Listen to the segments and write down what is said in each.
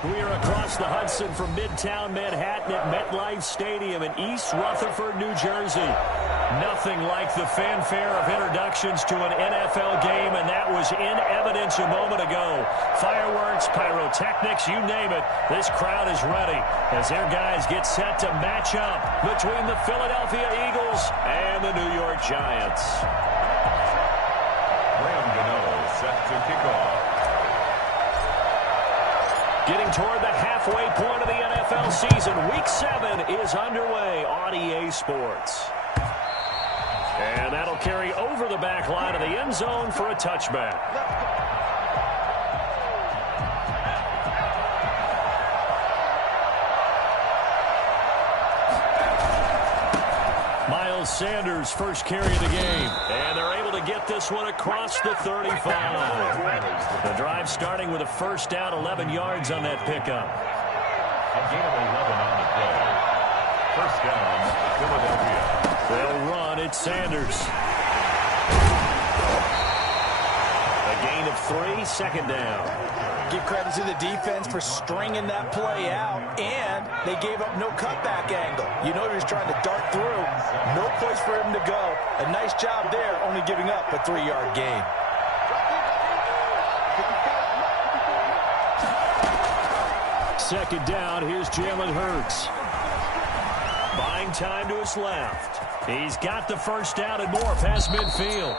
We are across the Hudson from Midtown Manhattan at MetLife Stadium in East Rutherford, New Jersey. Nothing like the fanfare of introductions to an NFL game, and that was in evidence a moment ago. Fireworks, pyrotechnics, you name it. This crowd is ready as their guys get set to match up between the Philadelphia Eagles and the New York Giants. Set to kick off. Getting toward the halfway point of the NFL season, Week 7 is underway on EA Sports. And that'll carry over the back line of the end zone for a touchback. Miles Sanders, first carry of the game. And they're able to get this one across the 35. The drive starting with a first down, 11 yards on that pickup. A gain of 11 on the play. First down, Philadelphia. They'll run. It's Sanders. A gain of 3, second down. Give credit to the defense for stringing that play out, and they gave up no cutback angle. You know he was trying to dart through. No place for him to go. A nice job there, only giving up a 3-yard gain. Second down, here's Jalen Hurts. Buying time to his left. He's got the first down and more past midfield.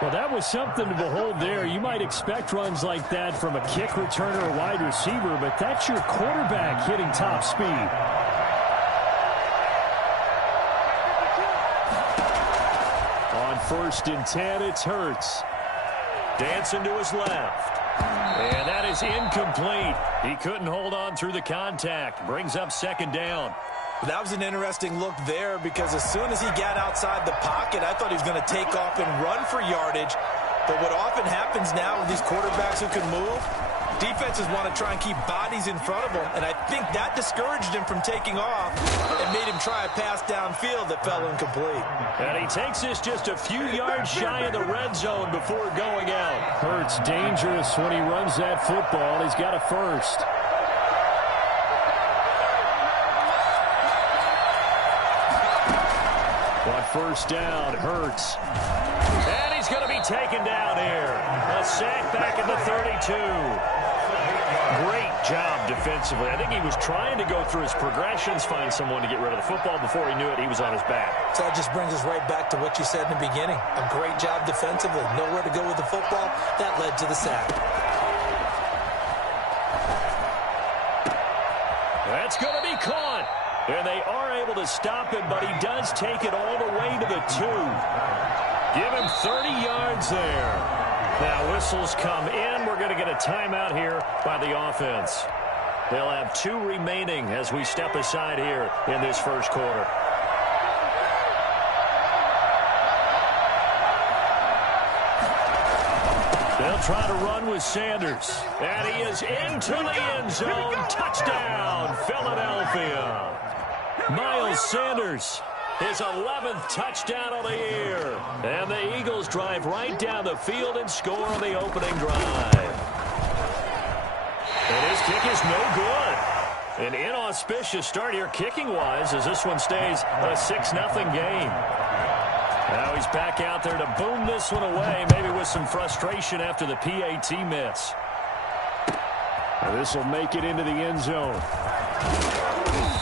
Well, that was something to behold there. You might expect runs like that from a kick returner or wide receiver, but that's your quarterback hitting top speed. On 1st and 10, it's Hurts. Dancing to his left. And that is incomplete. He couldn't hold on through the contact. Brings up second down. That was an interesting look there because as soon as he got outside the pocket, I thought he was going to take off and run for yardage. But what often happens now with these quarterbacks who can move, defenses want to try and keep bodies in front of them, and I think that discouraged him from taking off and made him try a pass downfield that fell incomplete. And he takes this just a few yards shy of the red zone before going out. Hurts dangerous when he runs that football. He's got a first. On first down, Hurts. And he's going to be taken down here. A sack back at the 32. Great job defensively. I think he was trying to go through his progressions, find someone to get rid of the football. Before he knew it, he was on his back. So that just brings us right back to what you said in the beginning. A great job defensively. Nowhere to go with the football. That led to the sack. That's going to be caught. And they are able to stop him, but he does take it all the way to the 2. Give him 30 yards there. Now whistles come in. We're going to get a timeout here by the offense. They'll have 2 remaining as we step aside here in this first quarter. They'll try to run with Sanders. And he is into the end zone. Touchdown, Philadelphia. Miles Sanders, his 11th touchdown of the year. And the Eagles drive right down the field and score on the opening drive. And his kick is no good. An inauspicious start here kicking-wise as this one stays a 6-0 game. Now he's back out there to boom this one away, maybe with some frustration after the PAT miss. This will make it into the end zone.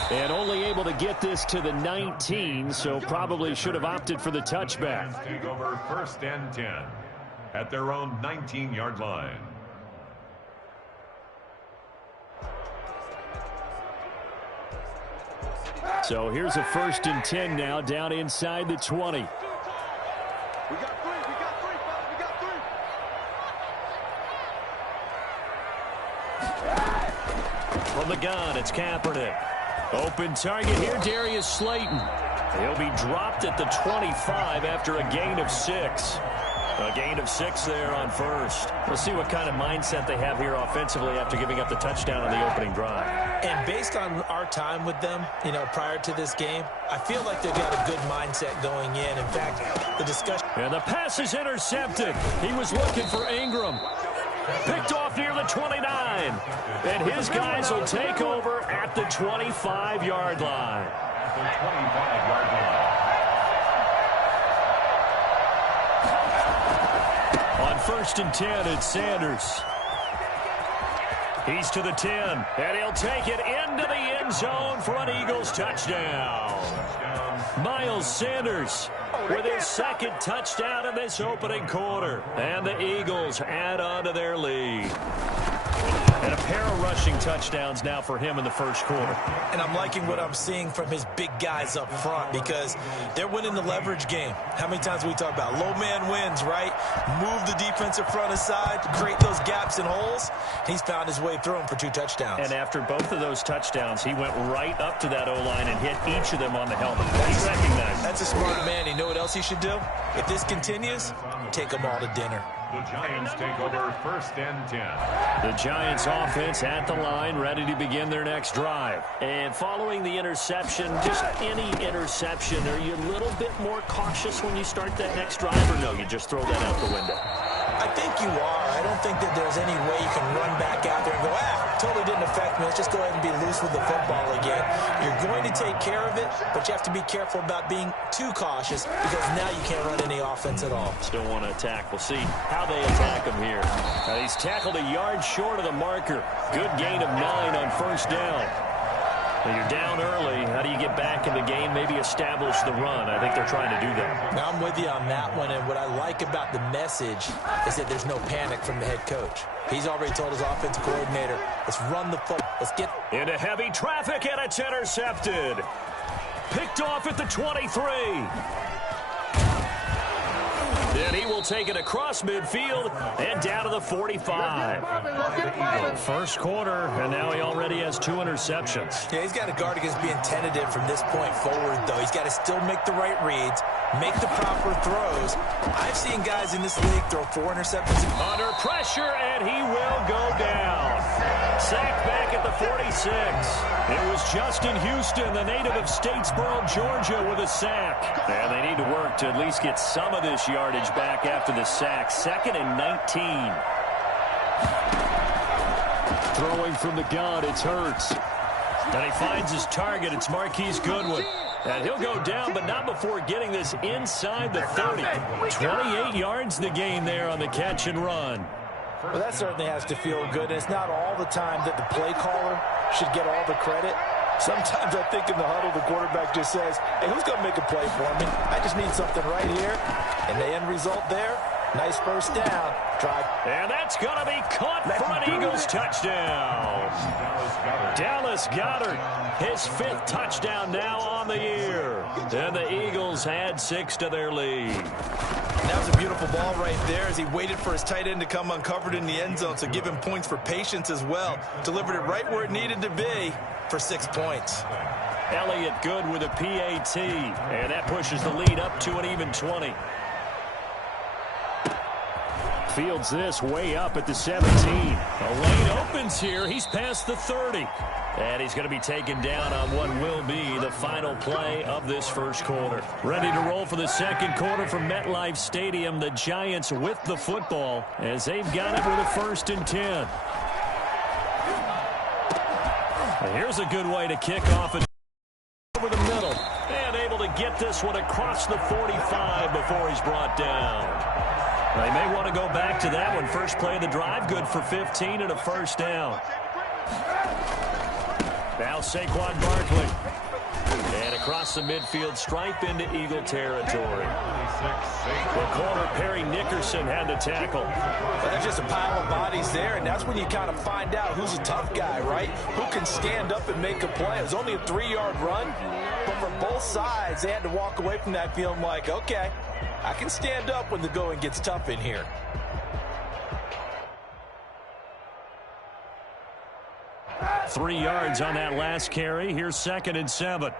And only able to get this to the 19, so probably should have opted for the touchback. Take over 1st and 10 at their own 19-yard line. So here's a 1st and 10 now, down inside the 20. We got 3, fellas, we got 3. From the gun, it's Kaepernick. Open target here, Darius Slayton. He'll be dropped at the 25 after a gain of 6. A gain of 6 there on first. We'll see what kind of mindset they have here offensively after giving up the touchdown on the opening drive. And based on our time with them, you know, prior to this game, I feel like they've got a good mindset going in. In fact, the discussion... And the pass is intercepted. He was looking for Ingram. Picked off near the 29. And his guys will take over at the 25-yard line. At the 25-yard line. On 1st and 10, it's Sanders. He's to the 10, and he'll take it into the end zone for an Eagles touchdown. Miles Sanders with his second touchdown in this opening quarter. And the Eagles add on to their lead. And a pair of rushing touchdowns now for him in the first quarter. And I'm liking what I'm seeing from his big guys up front because they're winning the leverage game. How many times we talk about low man wins, right? Move the defensive front aside, create those gaps and holes. He's found his way through them for 2 touchdowns. And after both of those touchdowns, he went right up to that O-line and hit each of them on the helmet. He's recognized. That's a smart man. You know what else he should do? If this continues, take them all to dinner. The Giants take over 1st and 10. The Giants offense at the line, ready to begin their next drive. And following the interception, just any interception, are you a little bit more cautious when you start that next drive, or no, you just throw that out the window? I think you are. I don't think that there's any way you can run back out there and go, totally didn't affect me. Let's just go ahead and be loose with the football again. You're going to take care of it, but you have to be careful about being too cautious because now you can't run any offense at all. Still want to attack. We'll see how they attack him here. He's tackled a yard short of the marker. Good gain of 9 on 1st down. When you're down early, how do you get back in the game, maybe establish the run? I think they're trying to do that. Now, I'm with you on that one, and what I like about the message is that there's no panic from the head coach. He's already told his offensive coordinator, let's run the football. Let's get into heavy traffic, and it's intercepted. Picked off at the 23. Then he will take it across midfield and down to the 45. First quarter, and now he already has 2 interceptions. Yeah, he's got to guard against being tentative from this point forward, though. He's got to still make the right reads, make the proper throws. I've seen guys in this league throw 4 interceptions. Under pressure, and he will go down. Sacked back at the 46. It was Justin Houston, the native of Statesboro, Georgia, with a sack. And they need to work to at least get some of this yardage back after the sack. 2nd and 19. Throwing from the gun, it's Hurts. And he finds his target. It's Marquise Goodwin. And he'll go down, but not before getting this inside the 30. 28 yards the gain there on the catch and run. Well, that certainly has to feel good. And it's not all the time that the play caller should get all the credit. Sometimes I think in the huddle, the quarterback just says, hey, who's going to make a play for me? I just need something right here. And the end result there, nice first down. Drive. And that's going to be caught for an Eagles touchdown. Dallas Goedert, his 5th touchdown now on the year. And the Eagles add 6 to their lead. That was a beautiful ball right there as he waited for his tight end to come uncovered in the end zone, so give him points for patience as well. Delivered it right where it needed to be for 6 points. Elliott good with a PAT, and that pushes the lead up to an even 20. Fields this way up at the 17. A lane opens here. He's past the 30. And he's going to be taken down on what will be the final play of this first quarter. Ready to roll for the second quarter from MetLife Stadium. The Giants with the football as they've got it with a 1st and 10. And here's a good way to kick off it over the middle. And able to get this one across the 45 before he's brought down. They may want to go back to that one. First play of the drive, good for 15 and a 1st down. Now Saquon Barkley. And across the midfield stripe into Eagle territory. The corner, Perry Nickerson, had the tackle. Well, there's just a pile of bodies there, and that's when you kind of find out who's a tough guy, right? Who can stand up and make a play. It was only a 3-yard run, but for both sides, they had to walk away from that feeling like, okay, I can stand up when the going gets tough in here. Three yards on that last carry. Here's 2nd and 7.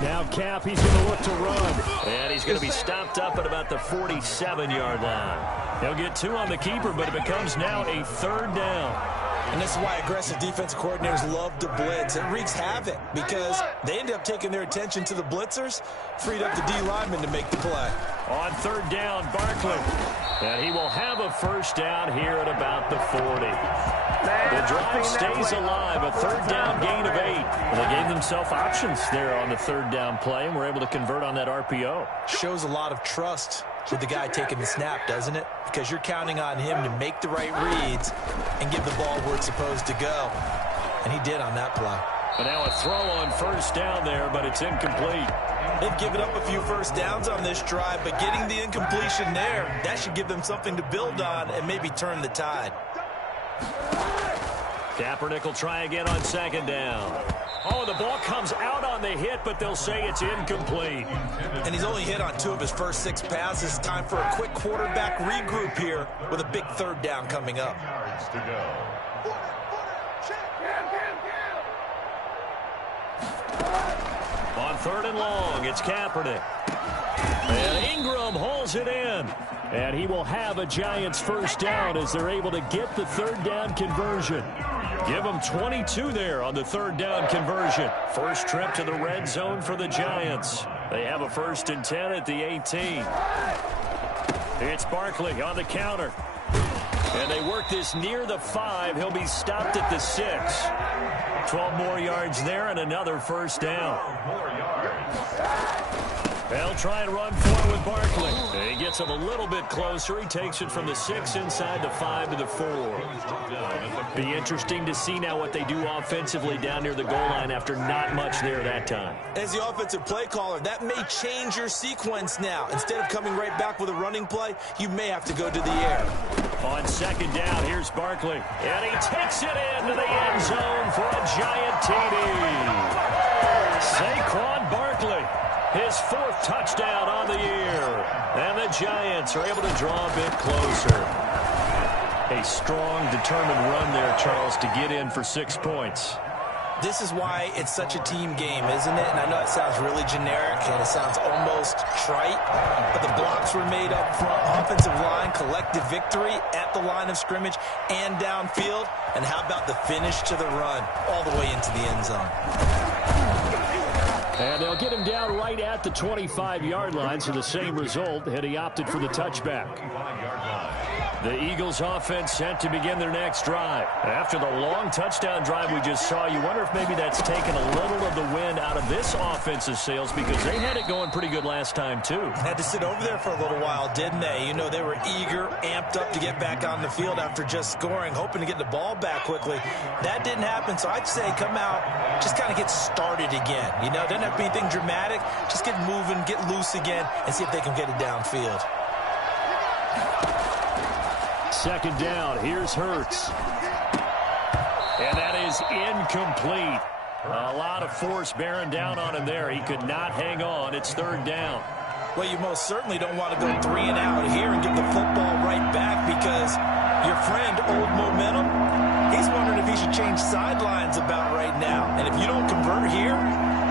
Now Cap, he's going to look to run. And he's going to be stopped up at about the 47-yard line. He'll get 2 on the keeper, but it becomes now a 3rd down. And this is why aggressive defensive coordinators love to blitz. It wreaks havoc because they end up taking their attention to the blitzers, freed up the D lineman to make the play. On third down, Barkley. And he will have a first down here at about the 40. The drive stays alive, a third down gain of 8. And they gave themselves options there on the third down play, and were able to convert on that RPO. Shows a lot of trust with the guy taking the snap, doesn't it? Because you're counting on him to make the right reads and give the ball where it's supposed to go. And he did on that play. And now a throw on first down there, but it's incomplete. They've given up a few first downs on this drive, but getting the incompletion there, that should give them something to build on and maybe turn the tide. Kaepernick will try again on second down. Oh, the ball comes out on the hit, but they'll say it's incomplete. And he's only hit on 2 of his first 6 passes. Time for a quick quarterback regroup here with a big third down coming up. Yards to go. On third and long, it's Kaepernick. And Ingram hauls it in. And he will have a Giants first down as they're able to get the third down conversion. Give them 22 there on the third down conversion. First trip to the red zone for the Giants. They have a 1st and 10 at the 18. It's Barkley on the counter. And they work this near the 5. He'll be stopped at the 6. 12 more yards there and another first down. They'll try and run for it with Barkley. He gets him a little bit closer. He takes it from the 6 inside the 5 to the 4. Be interesting to see now what they do offensively down near the goal line after not much there that time. As the offensive play caller, that may change your sequence now. Instead of coming right back with a running play, you may have to go to the air. On second down, here's Barkley. And he takes it into the end zone for a Giant TD. Saquon Barkley, his 4th touchdown on the year. And the Giants are able to draw a bit closer. A strong, determined run there, Charles, to get in for 6 points. This is why it's such a team game, isn't it? And I know it sounds really generic and it sounds almost trite, but the blocks were made up front, offensive line, collective victory at the line of scrimmage and downfield. And how about the finish to the run all the way into the end zone? And they'll get him down right at the 25-yard line, so the same result, and he opted for the touchback. The Eagles offense set to begin their next drive. After the long touchdown drive we just saw, you wonder if maybe that's taken a little of the wind out of this offense's sails, because they had it going pretty good last time too. Had to sit over there for a little while, didn't they? You know, they were eager, amped up to get back on the field after just scoring, hoping to get the ball back quickly. That didn't happen, so I'd say come out, just kind of get started again. You know, doesn't have to be anything dramatic. Just get moving, get loose again, and see if they can get it downfield. Second down, here's Hurts. And that is incomplete. A lot of force bearing down on him there. He could not hang on. It's third down. Well, you most certainly don't want to go 3 and out here and give the football right back, because your friend, Old Momentum, he's wondering if he should change sidelines about right now. And if you don't convert here,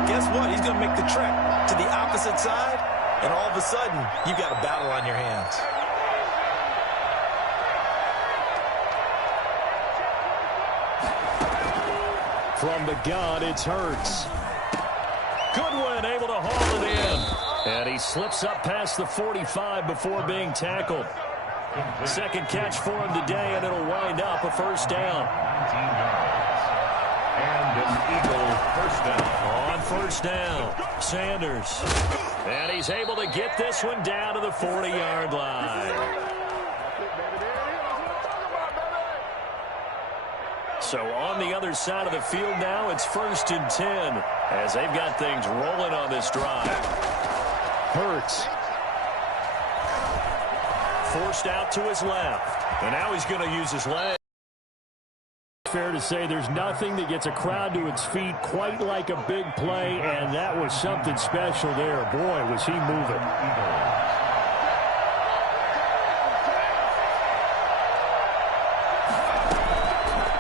guess what? He's going to make the trek to the opposite side, and all of a sudden, you've got a battle on your hands. From the gun, it's Hurts. Goodwin able to haul it in. And he slips up past the 45 before being tackled. Second catch for him today, and it'll wind up a first down. 19 yards. And an Eagle first down. On first down, Sanders. And he's able to get this one down to the 40-yard line. So on the other side of the field now, it's 1st and 10 as they've got things rolling on this drive. Hurts. Forced out to his left. And now he's going to use his leg. Fair to say there's nothing that gets a crowd to its feet quite like a big play, and that was something special there. Boy, was he moving.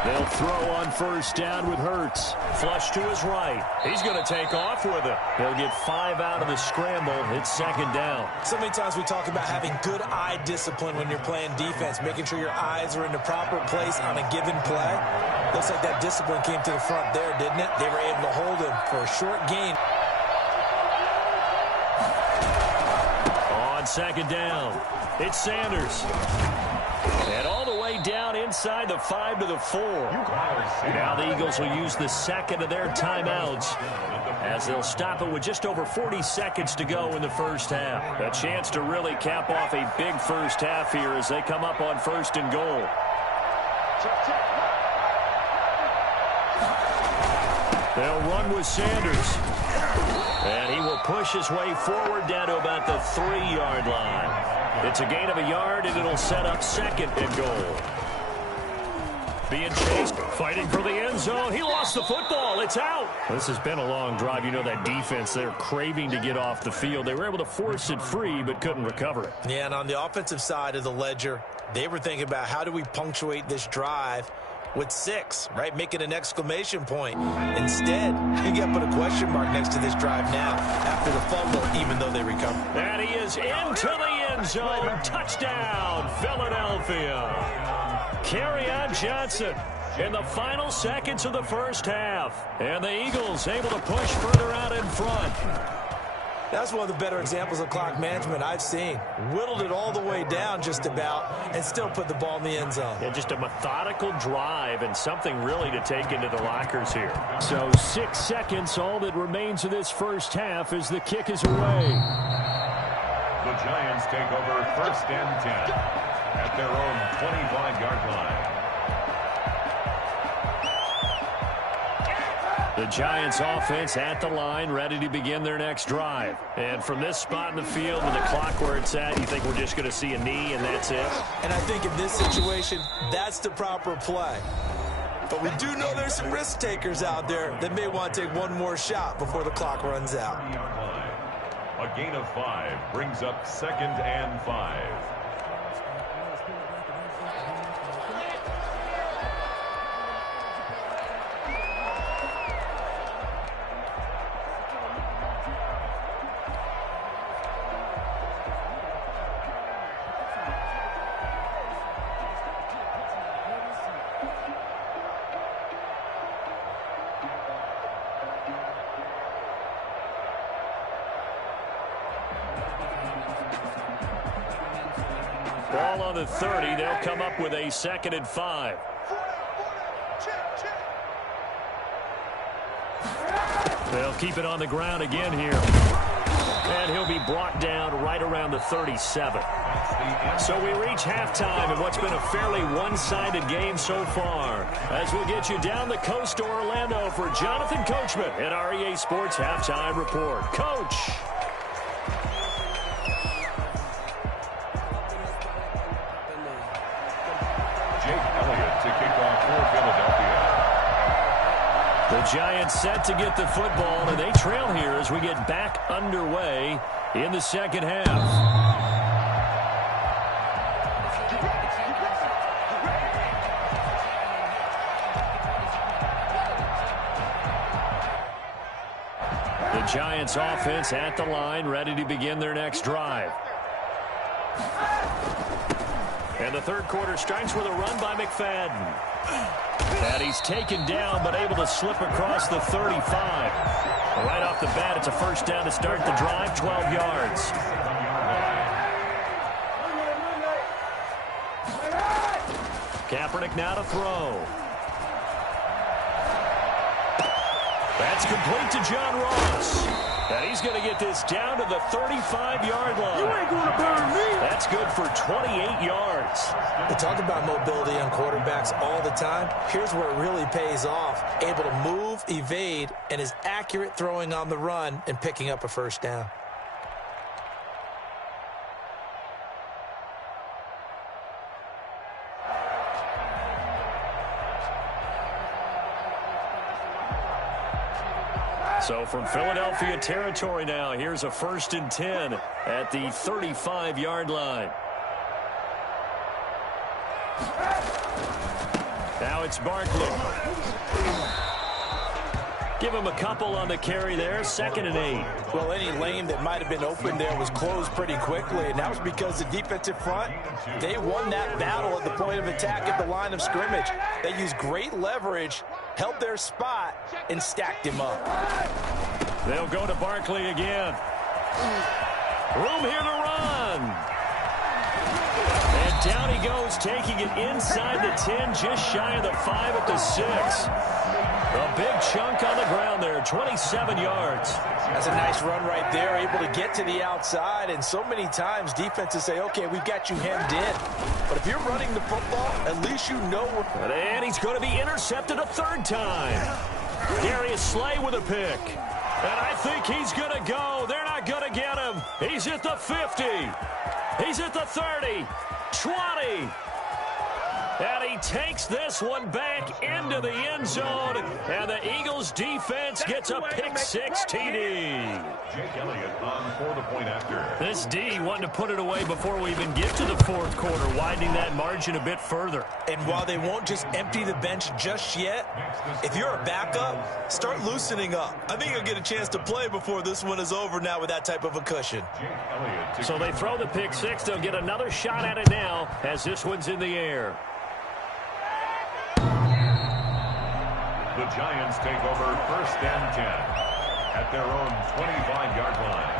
They'll throw on first down with Hurts. Flush to his right. He's going to take off with it. He'll get 5 out of the scramble. It's second down. So many times we talk about having good eye discipline when you're playing defense, making sure your eyes are in the proper place on a given play. Looks like that discipline came to the front there, didn't it? They were able to hold him for a short gain. On second down, it's Sanders. And all the way down inside the 5 to the 4. Now the Eagles will use the second of their timeouts as they'll stop it with just over 40 seconds to go in the first half. A chance to really cap off a big first half here as they come up on first and goal. They'll run with Sanders. And he will push his way forward down to about the 3-yard line. It's a gain of a yard, and it'll set up second and goal. Being chased, fighting for the end zone. He lost the football. It's out. This has been a long drive. You know that defense, they're craving to get off the field. They were able to force it free, but couldn't recover it. Yeah, and on the offensive side of the ledger, they were thinking about how do we punctuate this drive with 6, right? Making an exclamation point. Instead, you got to put a question mark next to this drive now after the fumble, even though they recovered. And he is into the end zone. Touchdown, Philadelphia. Kerryon Johnson in the final seconds of the first half. And the Eagles able to push further out in front. That's one of the better examples of clock management I've seen. Whittled it all the way down just about and still put the ball in the end zone. Yeah, just a methodical drive and something really to take into the lockers here. So 6 seconds, all that remains of this first half as the kick is away. The Giants take over first and 10 at their own 25-yard line. The Giants offense at the line, ready to begin their next drive. And from this spot in the field with the clock where it's at, you think we're just going to see a knee and that's it? And I think in this situation, that's the proper play. But we do know there's some risk takers out there that may want to take one more shot before the clock runs out. A gain of 5 brings up second and 5. Ball on the 30. They'll come up with a second and 5. They'll keep it on the ground again here. And he'll be brought down right around the 37. So we reach halftime in what's been a fairly one-sided game so far. As we'll get you down the coast to Orlando for Jonathan Coachman at our EA Sports Halftime Report. Coach. The Giants set to get the football, and they trail here as we get back underway in the second half. The Giants offense at the line, ready to begin their next drive. And the third quarter starts with a run by McFadden. And he's taken down, but able to slip across the 35. Right off the bat, it's a first down to start the drive, 12 yards. Kaepernick now to throw. That's complete to John Ross. And he's going to get this down to the 35-yard line. You ain't going to burn me. That's good for 28 yards. We talk about mobility on quarterbacks all the time. Here's where it really pays off. Able to move, evade, and is accurate throwing on the run and picking up a first down. So from Philadelphia territory now, here's a first and 10 at the 35-yard line. Now Now it's Barkley. Give him a couple on the carry there. 2nd and 8. Well, any lane that might have been open there was closed pretty quickly, and that was because the defensive front, they won that battle at the point of attack at the line of scrimmage. They used great leverage, held their spot, and stacked him up. They'll go to Barkley again. Room here to run. And down he goes, taking it inside the 10, just shy of the 5 at the 6. A big chunk on the ground there, 27 yards. That's a nice run right there, able to get to the outside. And so many times defenses say, okay, we've got you hemmed in. But if you're running the football, at least you know. And he's going to be intercepted a 3rd time. Darius Slay with a pick. And I think he's going to go. They're not going to get him. He's at the 50. He's at the 30, 20. And he takes this one back into the end zone. And the Eagles defense gets a pick-6 TD. Jake Elliott on for the point after. This D wanting to put it away before we even get to the 4th quarter, widening that margin a bit further. And while they won't just empty the bench just yet, if you're a backup, start loosening up. I think you'll get a chance to play before this one is over now with that type of a cushion. So they throw the pick-6. They'll get another shot at it now as this one's in the air. The Giants take over 1st and 10 at their own 25-yard line.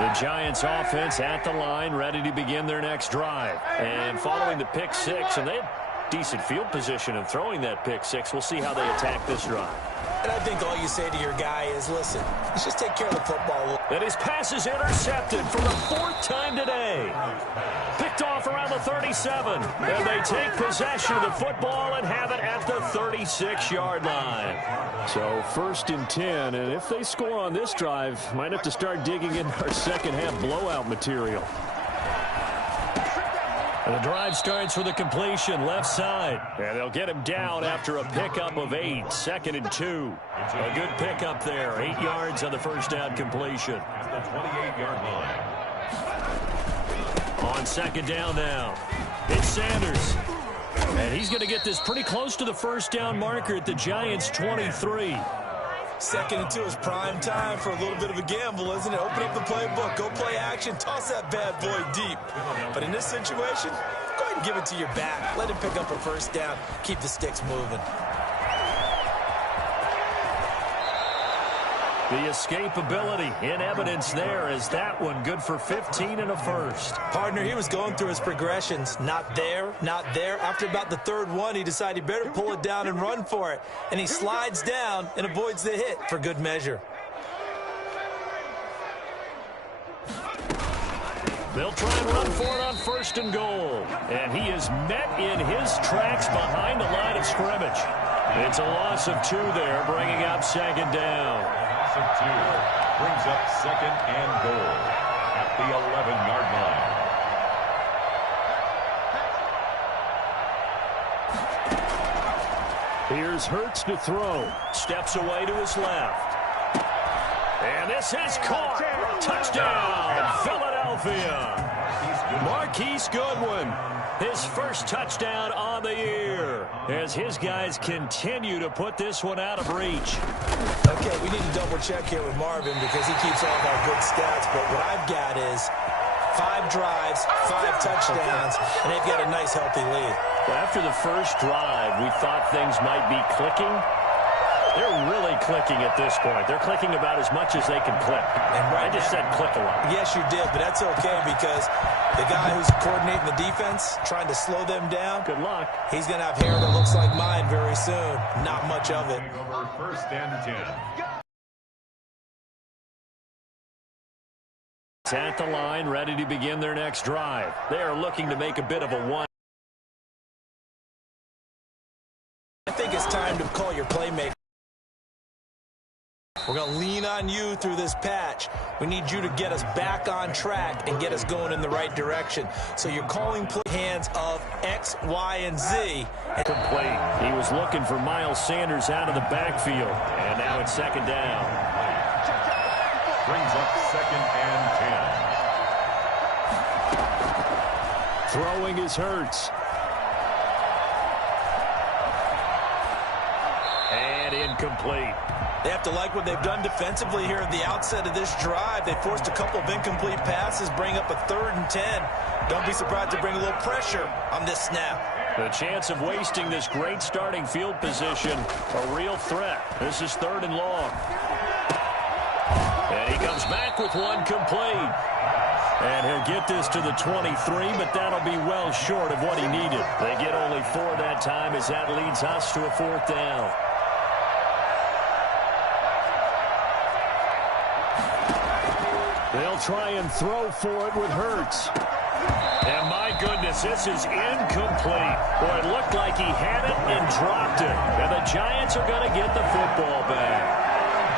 The Giants offense at the line, ready to begin their next drive. And following the pick-6, and they had decent field position in throwing that pick-6. We'll see how they attack this drive. And I think all you say to your guy is, listen, let's just take care of the football. And his pass is intercepted for the 4th time today. Picked off around the 37. And they take possession of the football and have it at the 36-yard line. So 1st and 10, and if they score on this drive, might have to start digging in our second-half blowout material. And the drive starts with a completion left side. And they'll get him down after a pickup of 8. 2nd and 2. A good pickup there. 8 yards on the first down completion. At the 28-yard line. On 2nd down now. It's Sanders. And he's going to get this pretty close to the first down marker at the Giants' 23. 2nd and 2 is prime time for a little bit of a gamble, isn't it? Open up the playbook, go play action, toss that bad boy deep. But in this situation, go ahead and give it to your back. Let him pick up a 1st down, keep the sticks moving. The escapability in evidence there as that one good for 15 and a 1st. Partner, he was going through his progressions. Not there, not there. After about the 3rd one, he decided he better pull it down and run for it. And he slides down and avoids the hit for good measure. They'll try and run for it on 1st and goal. And he is met in his tracks behind the line of scrimmage. It's a loss of 2 there, bringing up 2nd down. Of 2 brings up 2nd and goal at the 11-yard line. Here's Hurts to throw. Steps away to his left. And this is caught. Touchdown, Philadelphia. Marquise Goodwin, his first touchdown on the year as his guys continue to put this one out of reach. Okay, we need to double check here with Marvin because he keeps all of our good stats, but what I've got is 5 drives, 5 touchdowns, and they've got a nice healthy lead. Well, after the first drive, we thought things might be clicking. They're really clicking at this point. They're clicking about as much as they can click. And right, I just said click a lot. Yes, you did, but that's okay because the guy who's coordinating the defense, trying to slow them down, good luck. He's going to have hair that looks like mine very soon. Not much of it. Over 1st and 10. At the line, ready to begin their next drive. They are looking to make a bit of a one. I think it's time to call your playmaker. We're going to lean on you through this patch. We need you to get us back on track and get us going in the right direction. So you're calling play hands of X, Y, and Z. Complete. He was looking for Miles Sanders out of the backfield. And now it's second down. Brings up second and 10. Throwing is Hurts. And incomplete. They have to like what they've done defensively here at the outset of this drive. They forced a couple of incomplete passes, bring up a 3rd and 10. Don't be surprised to bring a little pressure on this snap. The chance of wasting this great starting field position, a real threat. This is 3rd and long. And he comes back with one complete. And he'll get this to the 23, but that'll be well short of what he needed. They get only 4 that time as that leads us to a 4th down. They'll try and throw for it with Hurts. And my goodness, this is incomplete. Boy, it looked like he had it and dropped it. And the Giants are going to get the football back.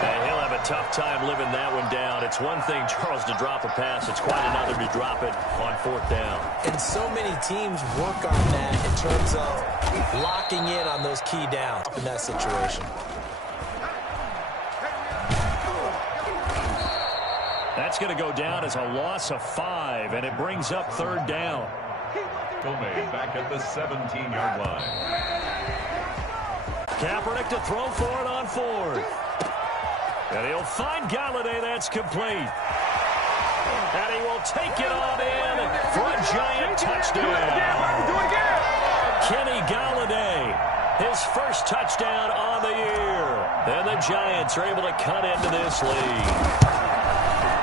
And he'll have a tough time living that one down. It's one thing, Charles, to drop a pass. It's quite another to drop it on 4th down. And so many teams work on that in terms of locking in on those key downs in that situation. That's going to go down as a loss of 5, and it brings up 3rd down. Gomez back at the 17-yard line. Kaepernick to throw for it on 4th. And he'll find Galladay. That's complete. And he will take it on in for a giant touchdown. Kenny Galladay, his first touchdown on the year. And the Giants are able to cut into this lead.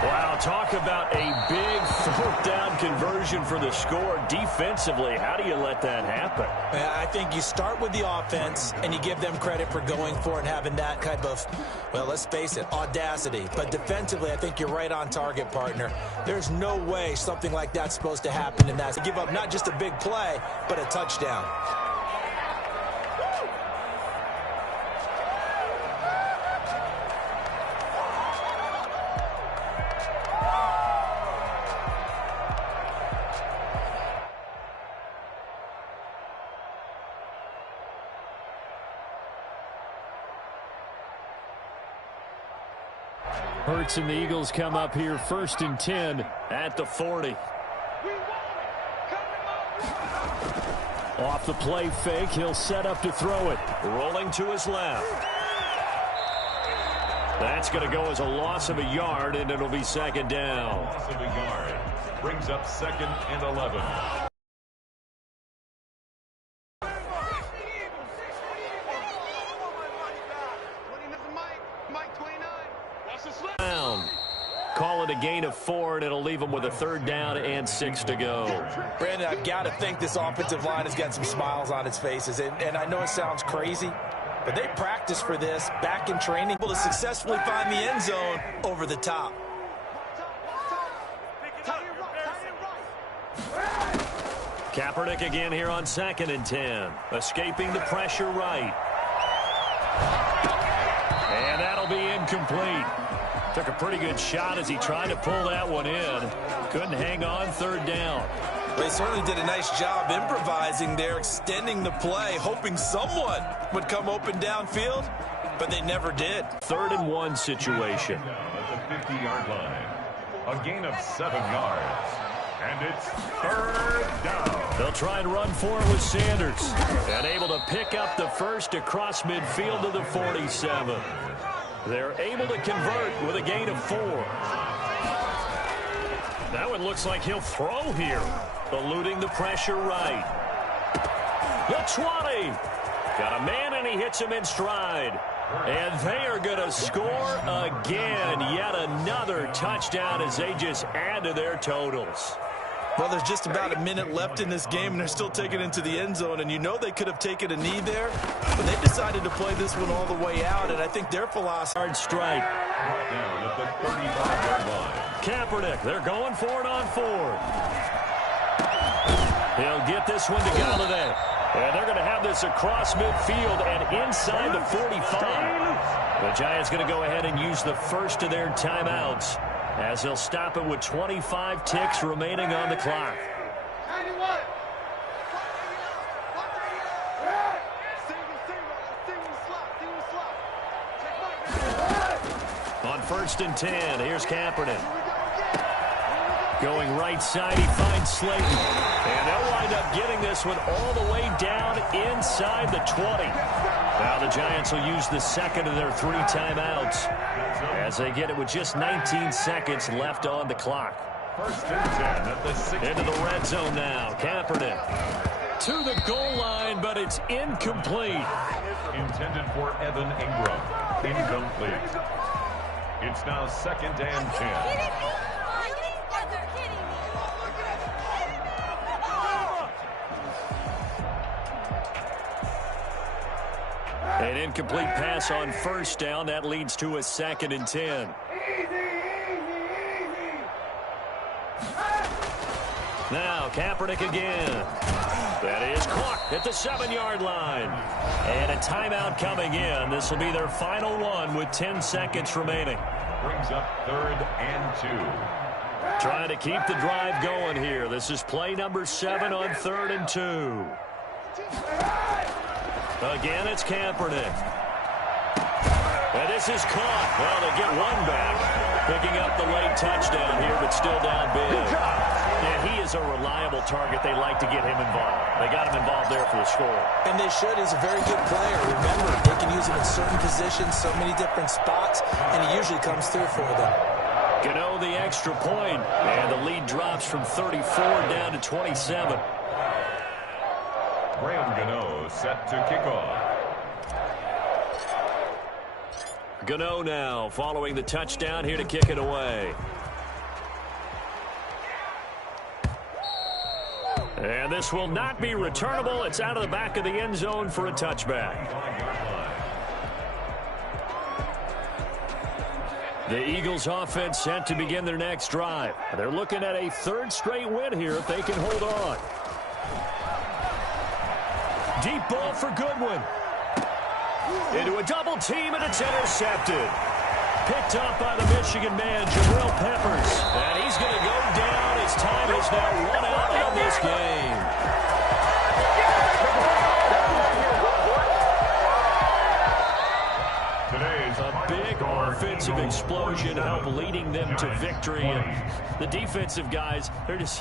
Wow, talk about a big 4th down conversion for the score. Defensively, how do you let that happen? I think you start with the offense, and you give them credit for going for it and having that type of, well, let's face it, audacity. But defensively, I think you're right on target, partner. There's no way something like that's supposed to happen in that. Give up not just a big play, but a touchdown. Hurts and the Eagles come up here 1st and 10 at the 40. Off the play fake, he'll set up to throw it. Rolling to his left. That's going to go as a loss of a yard, and it'll be 2nd down. Loss of a yard. Brings up 2nd and 11. Call it a gain of 4, and it'll leave him with a 3rd down and 6 to go. Brandon, I've got to think this offensive line has got some smiles on its faces. And I know it sounds crazy, but they practiced for this back in training, able to successfully find the end zone over the top. Kaepernick again here on 2nd and 10. Escaping the pressure right. And that'll be incomplete. Took a pretty good shot as he tried to pull that one in. Couldn't hang on, 3rd down. They certainly did a nice job improvising there, extending the play, hoping someone would come open downfield, but they never did. 3rd and 1 situation. At the 50-yard line. A gain of 7 yards. And it's 3rd down. They'll try and run for it with Sanders. And able to pick up the first across midfield to the 47. They're able to convert with a gain of 4. That one looks like he'll throw here. Eluding the pressure right. The 20. Got a man, and he hits him in stride. And they are going to score again. Yet another touchdown as they just add to their totals. Well, there's just about a minute left in this game, and they're still taking it into the end zone. And you know they could have taken a knee there, but they decided to play this one all the way out. And I think their philosophy. Hard strike. Down at the 35-yard line. Kaepernick, they're going for it on 4. He'll get this one to Galladay. And they're going to have this across midfield and inside the 45. The Giants going to go ahead and use the first of their timeouts as they'll stop it with 25 ticks remaining on the clock. On 1st and 10, here's Kaepernick. Going right side, he finds Slayton. And they'll wind up getting this one all the way down inside the 20. Now the Giants will use the second of their 3 timeouts as they get it with just 19 seconds left on the clock. 1st and 10 at the 6. Into the red zone now. Kaepernick to the goal line, but it's incomplete. Intended for Evan Ingram. Incomplete. It's now 2nd and 10. An incomplete pass on 1st down. That leads to a 2nd and 10. Now Kaepernick again. That is caught at the 7-yard line. And a timeout coming in. This will be their final one with 10 seconds remaining. Brings up 3rd and 2. Trying to keep the drive going here. This is play number 7 on 3rd and 2. Again, it's Kaepernick. And this is caught. Well, they get one back. Picking up the late touchdown here, but still down big. Yeah, he is a reliable target. They like to get him involved. They got him involved there for the score. And they should. He's a very good player. Remember, they can use him in certain positions, so many different spots, and he usually comes through for them. Gano the extra point, and the lead drops from 34 down to 27. Graham Gano set to kick off. Gano now following the touchdown here to kick it away. And this will not be returnable. It's out of the back of the end zone for a touchback. The Eagles offense set to begin their next drive. They're looking at a 3rd straight win here if they can hold on. Deep ball for Goodwin. Into a double team, and it's intercepted. Picked up by the Michigan man, Jabril Peppers. And he's going to go down. His time is now run out on this game. A big offensive explosion helped leading them to victory. And the defensive guys, they're just